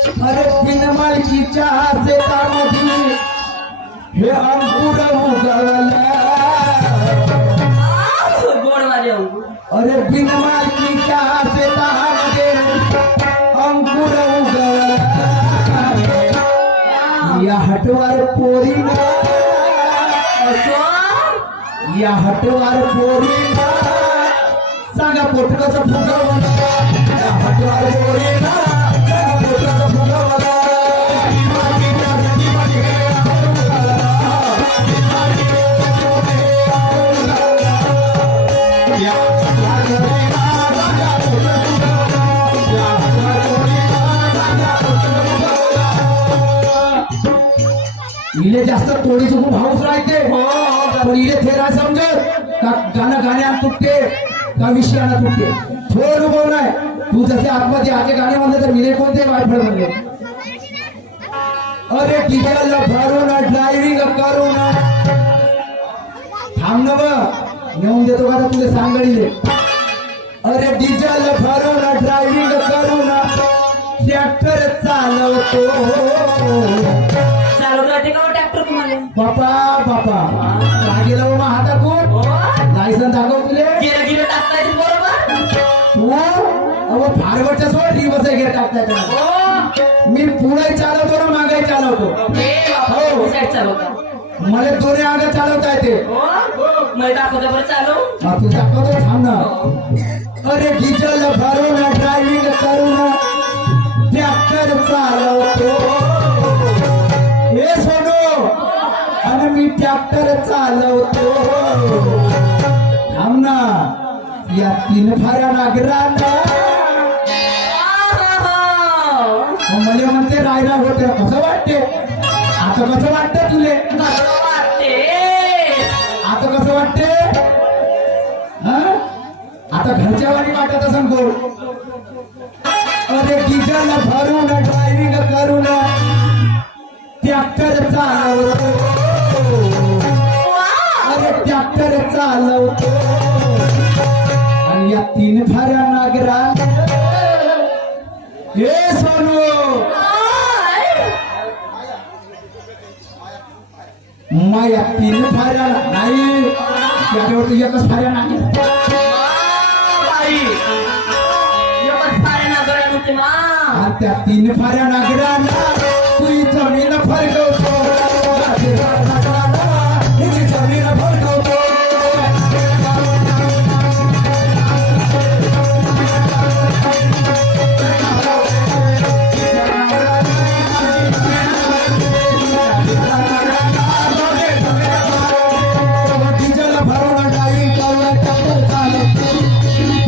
अरे बिनमालकीच्या शेतामध्ये हे अंकुर उगवला अरे बिनमालकीच्या शेतामध्ये अंकुर उगवला या हटवार पोरीला या हटवार पोरीला सांगा पोट कसं फुगवलं या हटवार पोरीला सांगा पोट कसं फुगवलं इले जास्त थोडीच खूप हाऊस राहते पण इले थेरा समजत का गाणं गाण्यात तुटते का विषयाला तुटते थोडं अनुभव नाही तू जसे आतमध्ये आगे गाणे म्हणले तर मिले कोणते वायफळ म्हणले अरे डिझेल भरून ड्रायव्हिंग करून थांब ना बघ नेऊन देतो का तुझे सांगडीले अरे डिझेल भरून ड्रायव्हिंग करून ट्रॅक्टर चालवतो बापा बापा लागेल बाबा हातातून लायसन दाखव तुले तू अहो फारवरच्या सोड री बस गेट टाकताय मी पुढे चालवतो ना मागे चालवतो मला दोन्ही आगे चालवता येते तू दाखवतो थांब ना अरे डिझेल भरून ड्रायव्हिंग करून ट्रॅक्टर चालवतो हे सोडो आणि मी ट्रॅक्टर चालवतो थांब ना या 3 फाऱ्या नागरांना मला म्हणते रायला होते कसं वाटते आता कसं वाटतं तुले आता कसं वाटते आता घरच्या वाणी वाटत असं गोड अरे डिझेल भरून ड्रायव्हिंग करून ट्रॅक्टर चालवतो अरे ट्रॅक्टर चालवतो आणि या 3 फाऱ्या नागरा हे सोनू मग या 3 फाऱ्या नाही त्याच्यावरती एकच फाऱ्या नागरा त्या 3 फाऱ्या नागरांना तुझी जमीन फरकवतो तुझी जमीन फरकवतो डिझेल भरून ड्रायव्हिंग करून ट्रॅक्टर चालवतो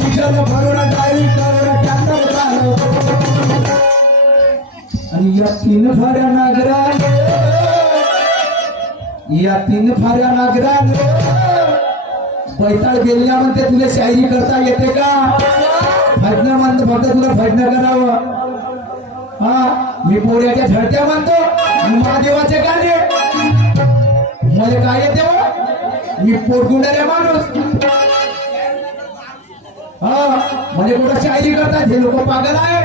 डिझेल भरून ड्रायव्हिंग करून ट्रॅक्टर चालवतो आणि या 3 फाऱ्या नागरान या 3 फाऱ्या नागरान पैताळ गेल्या म्हणते तुला शायरी करता येते का भजन म्हणतो फक्त तुला भजन करावं हा मी पोळ्याच्या झडत्या म्हणतो महादेवाचे गाणे मला काय येते मी पोटगुंडाऱ्या माणूस हा म्हणजे कुठं शायरी करतात हे लोक पागल आहे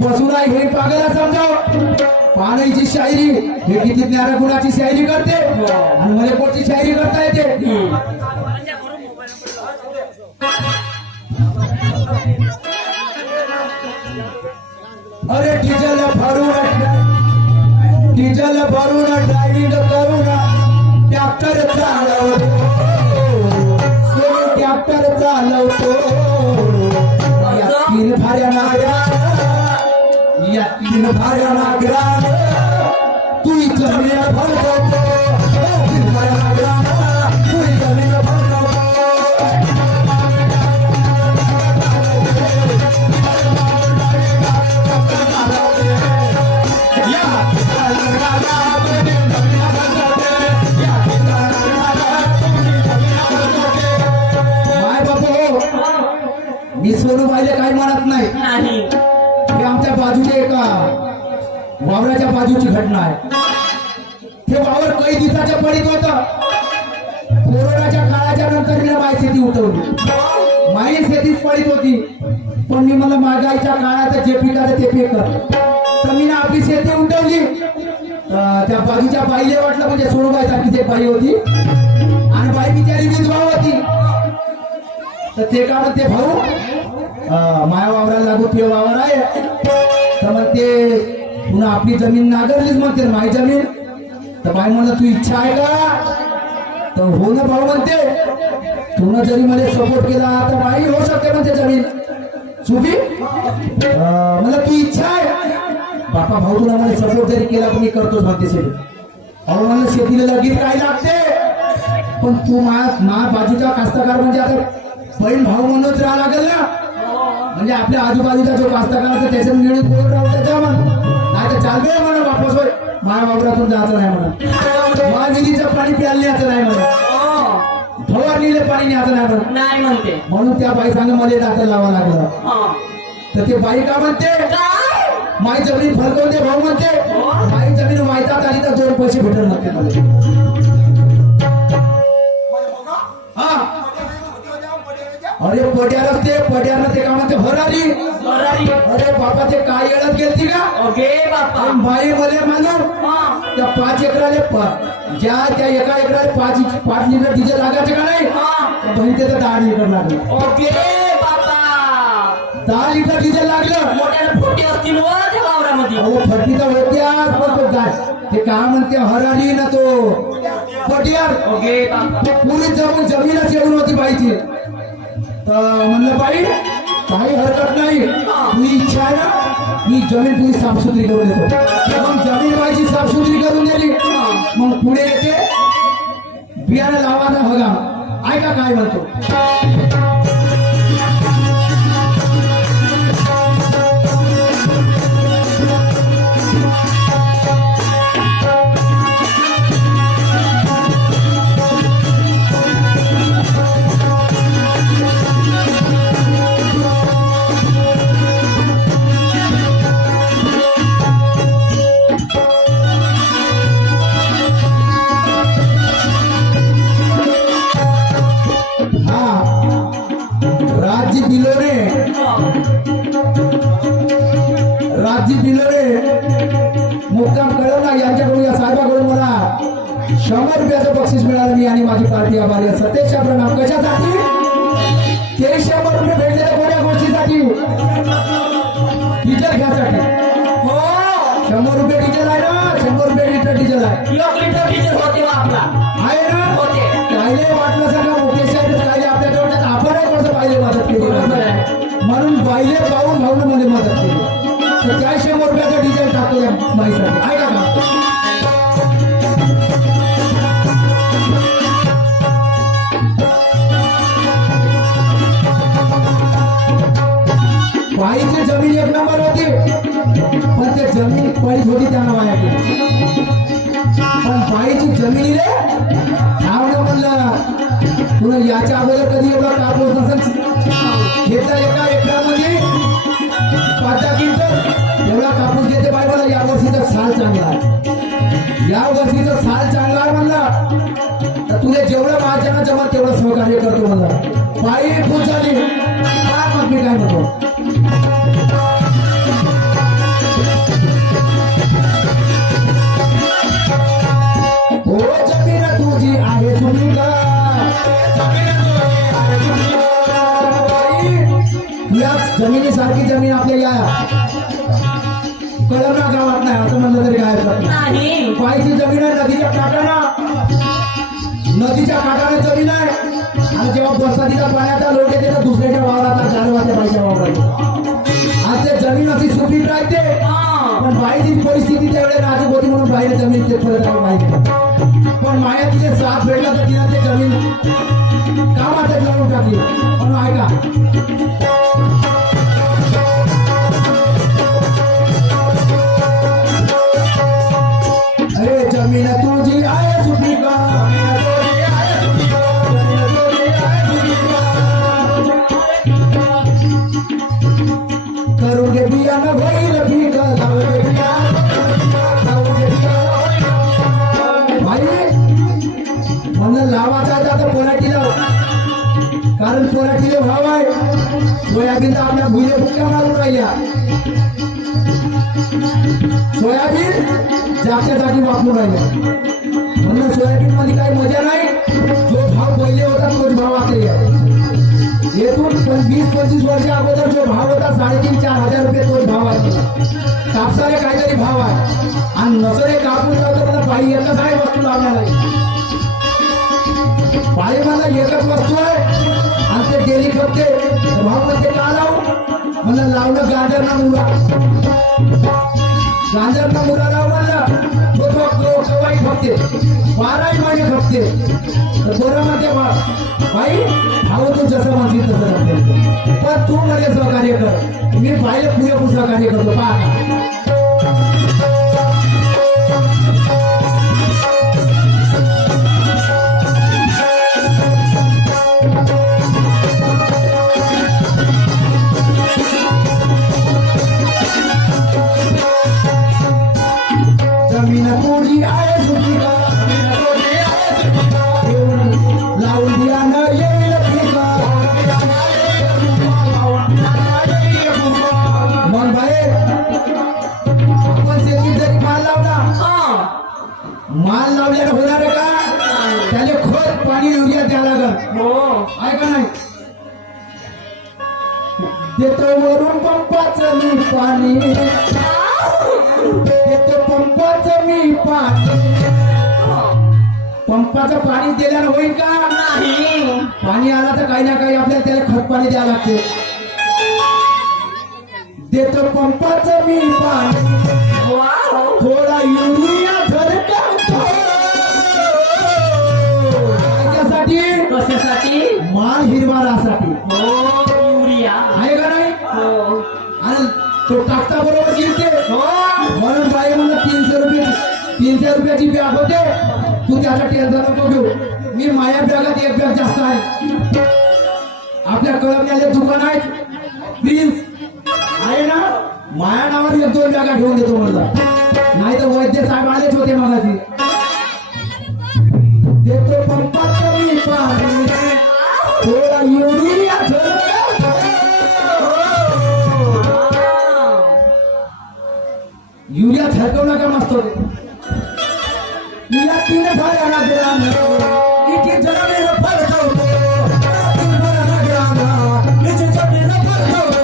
बसून आहे हे पागल समजाव पाण्याची शायरी हे किती ज्ञान गुणाची शायरी करते आणि मला कोणती शायरी करता येते अरे डिझेल भरून ड्रायव्हिंग करून ट्रॅक्टर चालवतो ट्रॅक्टर चालवतो या 3 फाऱ्या नागरा या 3 फाऱ्या नागरा तू जमीन भरवतो 3 फाऱ्या नागरा तू जमीन भरवतो मी सोनू पाहिले काही म्हणत नाही हे आमच्या बाजूचे एका वावराच्या बाजूची घटना आहे हे वावर काही दिवसाच्या पडीत होतं कोरोनाच्या काळाच्या नंतर माहिती ती उठवली माई शेतीच पडित होती, पण मी मला मागायच्या काळात जे पिकाचं ते पीक कर. तर मी ना आपली शेती उठवली. त्या बाजूच्या बाईले वाटलं म्हणजे सोडूबाई सारखीच एक बाई होती आणि बाई बिचारी विधवा होती. तर ते का म्हणते भाऊ माया वावराला लागू ते वावर आहे. तर मग ते पुन्हा आपली जमीन नागरलीच म्हणते माई जमीन. तर बाई म्हणलं तू इच्छा आहे का? तर हो ना भाऊ म्हणते, तुला जरी मला सपोर्ट केला तर बाई होऊ शकते म्हणते जमीन सुखी. मला तू इच्छा आहे बापा भाऊ, तुला मला सपोर्ट जरी केला तर मी करतोच म्हणते शेती. अहो म्हणलं शेतीला लगीत काय लागते, पण तू मा बाजूचा कास्तकार म्हणजे आता बहीण भाऊ म्हणूनच राहा लागेल ना. म्हणजे आपल्या आजूबाजूचा जो कास्तकार तर त्याच्यात मिळून बोल राहू त्याच्या म्हण नाही तर चालतोय म्हणा वापस होय माया वावरातून जायचं नाही म्हणा, मा विधीचं पाणी प्यायला न्यायचं नाही म्हणा, फवारणीले पाणी न्यायचं नाही म्हणा नाही म्हणते. म्हणून त्या बाई सांग मला दाखल लावा लागलं. तर ते बाई का म्हणते माई जमीन फरकवते भाऊ म्हणते माई जमीन माहितात आली तर 2 पैसे भेटत नसते मला. हा अरे पड्याला ते पड्याला ते का म्हणते हरारी. अरे बापा ते काय येण्यात गेलती का आणि बाई मध्ये मानव त्या 5 एकराले ज्या त्या एका एकराले 5 लिटर डिझेल लागायचे का नाही, बहीण त्याचं 10 लिटर लागलं. 10 लिटर डिझेल लागलं. मोठ्याला फुटी असतील व त्या वावरामध्ये. अहो फटी तर होत्या पण तो काय ते का म्हणते हरारी ना तो पटियार. पुरी जमीनच येऊन होती बाईची. तर म्हणलं बाई काही हरकत नाही, तुझी इच्छा आहे ना मी जमीन तुझी साफसुथरी करून देतो. मग जमीन बाईची साफसुथरी करून दिली. मग पुढे येते बियाणं लावायला बघा ऐका काय म्हणतो. राजी बिलोरे मुक्काम कळवला यांच्याकडून या साहेबाकडून मला 100 रुपयाचं बक्षीस मिळालं. मी आणि माझी पार्टी आभारी आहे. सतेज प्रणाम. कशासाठी ते 100 रुपये भेटलेल्या कोण्या गोष्टीसाठी? डिझेल घ्यासाठी. 100 रुपये डिझेल आहे ना, 100 रुपये लिटर डिझेल आहे. 1 लिटर डिझेल होते आपला आहे ना. होते. कायले वाटलं सगळं मुकेश साहेब कायले आपल्याकडे आपण कसं पाहिले मदत केली म्हणून बाईले पाहून भाऊन मध्ये मदत केली. तर त्या 100 रुपयाचं डिझेल टाकतो या बाईसाठी. आहे का बाईची जमीन 1 नंबर होती, पण ते जमीन पडीत होती त्यांना वाया गेली. पण बाईची जमिनीले आवडं म्हणलं तुला याच्या अगोदर कधी एवढा कापूस नसेल घेतला. एका एकरामध्ये 5 क्विंटल एवढा कापूस घेते बाई. मला या वर्षीचा साल चांगला आहे, या वर्षीचा साल चांगला आहे म्हणलं तर तुला जेवढं माझ्यानं जमत तेवढं सहकार्य करतो म्हणलं. बाई खुश झाली. काय मग मी काय म्हणतो हो जमीन तुझी आहे तुम्ही का याच जमिनीसारखी जमीन आपल्या या कळमना गावात नाही असं म्हणलं तरी काय हरकत नाही. बाईची जमीन आहे नदीच्या काठाना, नदीच्या काठाने जमीन आहे. आणि जेव्हा बरसातीच्या पाण्याचा लोट येते तर दुसऱ्याच्या वावरात जानवाच्या बाईच्या वावरात आज ते जमीन अशी सुपीक राहते. पण बाईची परिस्थिती त्यावेळेला नाजूक होती म्हणून बाईने जमीन ते परत माहिती. पण माया तिथे साथ भेटला तर तिला ते जमीन कामात लावून टाकली. म्हणून ऐका अरे जमीन तुझी आहे सुपीक करून घे बियाणं होईल पीक भाई म्हणलं लावायचा आता पराठी लाव. कारण पराठीले भाव आहे सोयाबीन तर आपल्या भुईले भुक्या मारून राहिल्या सोयाबीन जागच्या जागी वापरून राहिल्या म्हणून सोयाबीन मध्ये काही मजा नाही जो भाव पहिले होता तोच भाव आता आहे येथून 20-25 वर्ष अगोदर जो भाव होता 3,500-4,000 रुपये तोच भाव आहे कापसाले काहीतरी भाव आहे आणि नसरे कापून लावतो मला बाई एकच आहे वस्तू लावण्याला बाई मला एकच वस्तू आहे आणि ते डेली खपते भाव मध्ये का लावू मला लावलं गाजरना मुला गाजरना मुला लाव म्हणलं तो कवाई खपते 12 महिने खपते तर बरं मध्ये बाई भाऊ तू जसं म्हणतील तसं म्हणते पण तू मध्ये सहकार्य कर मी पाहिलं पुरेपूर सहकार्य करतो पहा जमीन मोडी आहे सुखी का लावून दिया न येईल पिका मग बाहेर आपण शेतीत जरी माल लावला माल लावल्यानं होणार आहे का त्याला खत पाणी युरिया द्यायला लागल आहे का नाही देतो वरून पंपाचं मी पाणी देतो पंपाचं मी पाणी पंपाचं पाणी दिल्यानं होईल का नाही पाणी आला तर काही ना काही आपल्याला त्याला खत पाणी द्यावं लागते देतो पंपाचं मी पाणी थोडा युरिया त्याच्यासाठी कशासाठी माल हिरवा राहसाठी हो युरिया आहे का नाही हो आणि तो टाकता बरोबर जिंकते हो म्हणून बाई मला 300 रुपयाची बॅग होते तू त्याचा टेन्शन नको घेऊ मी माझ्या बॅगात एक बॅग जास्त आहे आपल्या कळमण्याले दुकान आहेत प्रिन्स आहे ना माया नावावर 1-2 बॅगा घेऊन देतो मला नाही तर वैद्य साहेब आलेच होते मगाशी देतो पंपाचं मी पाणी थोडा युरिया युरिया झळकवला का मस्त होते तिला 3 फार ग्राम इथे जमिनीला फरकवतो 3 ग्राम इथे जमिनीला फरकवतो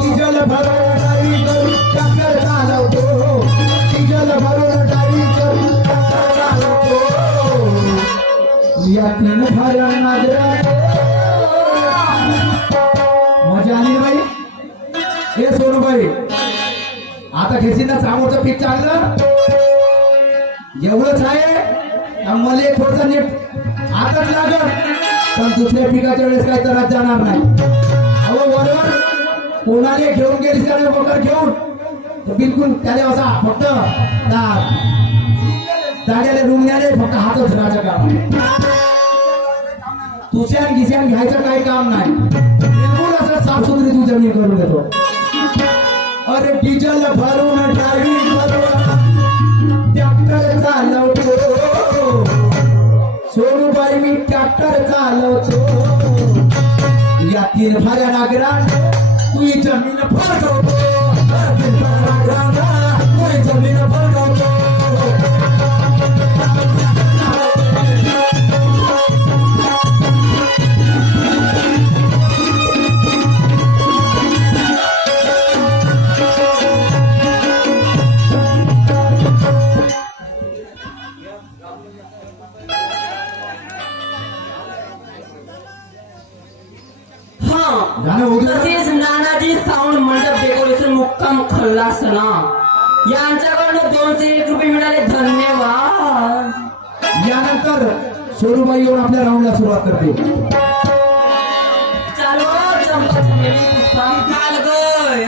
डिझेल भरून टाळी करून ट्रॅक्टर चालवतो डिझेल भरून टाळी करून ट्रॅक्टर चालवतो या 3 फाऱ्यांना मजा आली बाई हे सोनूबाई आता घेशील ना समोरचं पीक चांगलं एवढंच आहे मला थोडस नीट आताच लागत पण दुसऱ्या पिकाच्या वेळेस काही त्रास जाणार नाही अहो बरोबर कोणाने घेऊन गेलीस का नाही वगैरे घेऊन तर बिलकुल त्याने असा फक्त दाड्याला रुमण्याने फक्त हातच राहायचं काम तुझ्यान घिस्यान घ्यायचं काही काम नाही बिलकुल असं साफसुथरी तू जमीन करून देतो अरे डिझेल भरून ड्रायव्हिंग करून ट्रॅक्टर चालवतो सोनूबाई मी ट्रॅक्टर चालवतो या 3 फाऱ्या नागरात तुझी जमीन फरकवतो 3 फाऱ्या नागरात तुझी जमीन फरकवतो गाणं होऊ दे. तसेच नानाजी साऊंड मंडप डेकोरेशन मुक्काम खल्लासना यांच्याकडनं 201 रुपये मिळाले धन्यवाद यानंतर सोनूबाई येऊन आपल्या राऊंडला सुरुवात करते चालो चंपा चमेली पुष्पा चाल गय